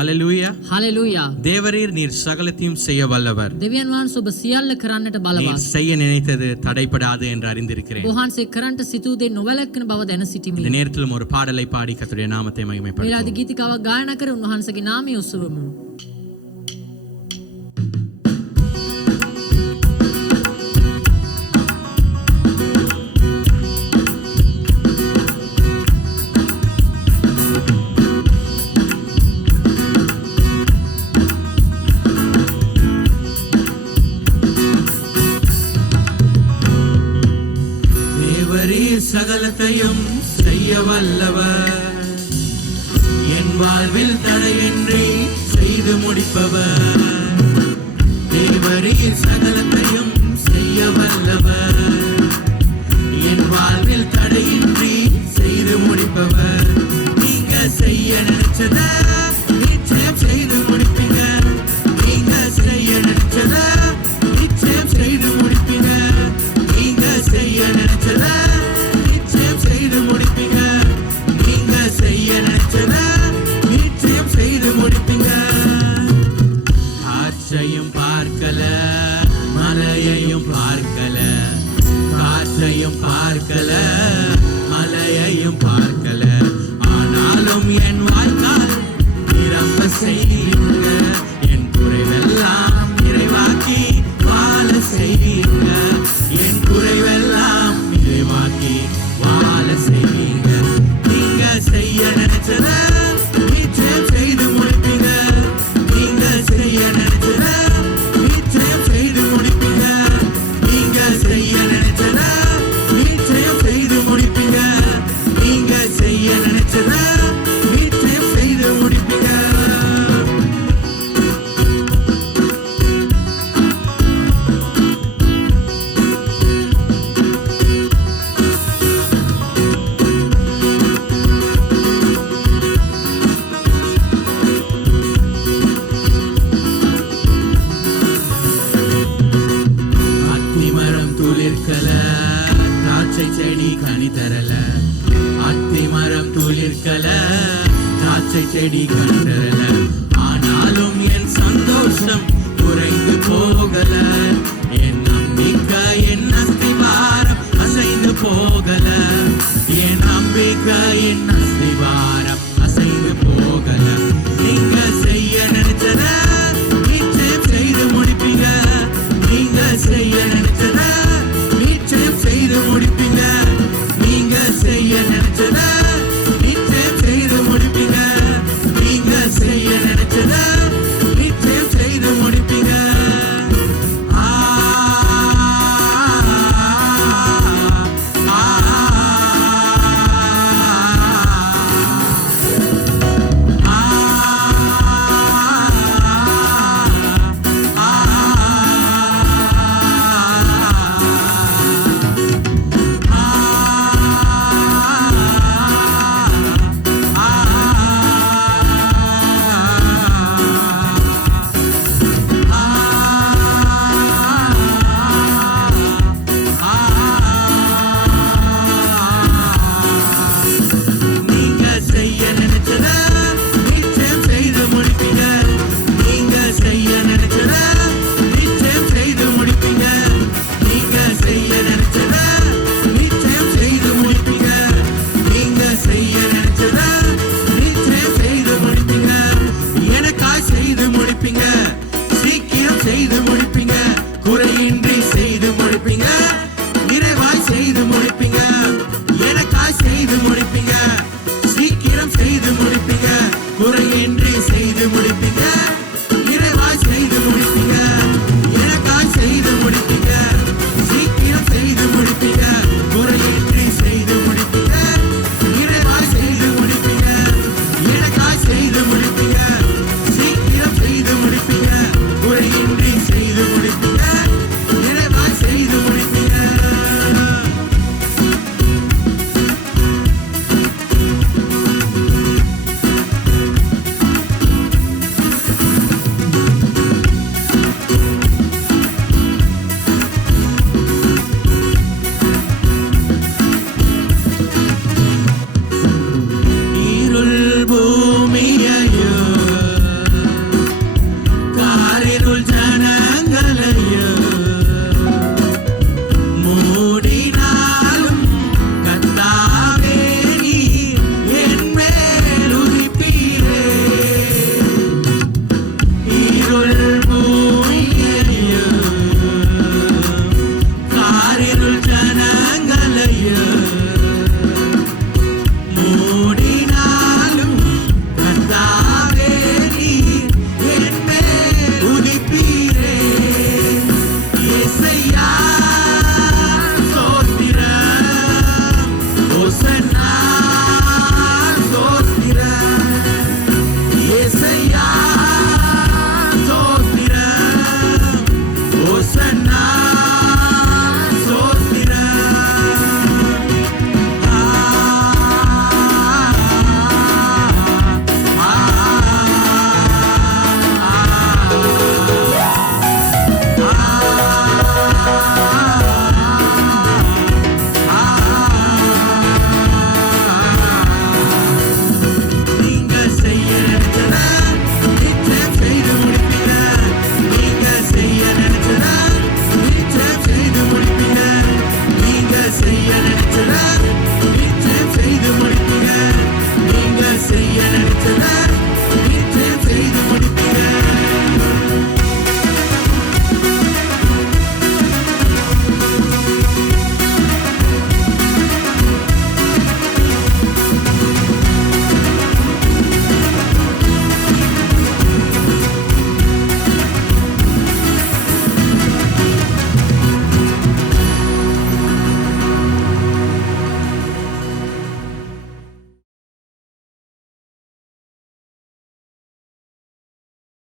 Hallelujah. Hallelujah. தேவரீர் நீர் சகலத்தையும் செய்ய வல்லவர். දෙවියන් වහන්සේ ඔබ සියල්ල කරන්නට බලවත්. நீர் செய்ய நினைத்தது தடைபடாது என்று அறிந்திருக்கிறேன். වහන්සේ කරන්නට සිතූ දේ නොවැළක්වන බව දැන සිටිමි. இந்த நேரத்திலும் ஒரு பாடலை பாடி கர்த்தருடைய நாமத்தை மகிமைப்படுத்துவோம். මේ ගීතිකාවක් ගායනා කර උන්වහන්සේගේ නාමය උසවමු. சகலத்தையும் செய்ய வல்லவர், என் வாழ்வில் தடையின்றி செய்து முடிப்பவர். தேவரீர் சகலத்தையும் செய்ய வல்லவர், என் வாழ்வில் தடையின்றி செய்து முடிப்பவர். நீங்க செய்ய நினைச்சத நிச்சயம் செய்து முடிப்பீங்க. நீங்க செய்ய நினைச்சத நிச்சயம் செய்து முடிப்பீங்க. நீங்க செய்ய நினைச்சத செய்து முடிப்பீங்க. நீங்க செய்ய நினைச்சத நிச்சயம் செய்து முடிப்பீங்க. காற்றையும் பார்க்கல, மலையையும் பார்க்கல, காற்றையும் பார்க்கல, மலையையும் பார்க்கல, ஆனாலும் என் வாழ்நாள் நிரம்ப செய்வீங்க. என் குறைவெல்லாம் நிறைவாக்கி வாழ செய்வீங்க. என் குறைவெல்லாம் நிறைவாக்கி வாழ செய்வீங்க. நீங்க செய்ய நினைச்சத நிச்சயம் செய்து முடிப்பீங்க. நீங்க செய்ய நினைச்சத நிச்சயம் செய்து முடிப்பீங்க. நீங்க செய்ய நினைச்சத நிச்சயம் செய்து முடிப்பீங்க. நீங்க செய்ய நினைச்சத நிச்சயம் செய்து முடிப்பீங்க. திராட்சை செடி கனி தரல, அத்தி மரம் துளிர்க்கல, திராட்சை செடி கனி தரல, ஆனாலும் என் சந்தோஷம் குறைந்து போகல. என் நம்பிக்கை என் அஸ்திவாரம் அசைந்து போகல. என் நம்பிக்கை என் அஸ்திவாரம் அசைந்து போகல. நீங்க செய்ய நினைச்சத நிச்சயம் செய்து முடிப்பீங்க. நீங்க செய்ய நினைச்சத நிச்சயம் செய்து முடிப்பீங்க. நீங்க செய்ய நினைச்சத நிச்சயம் செய்து முடிப்பீங்க. நீங்க செய்ய நினைச்சத நிச்சயம் செய்து முடிப்பீங்க. ஜனங்களையும்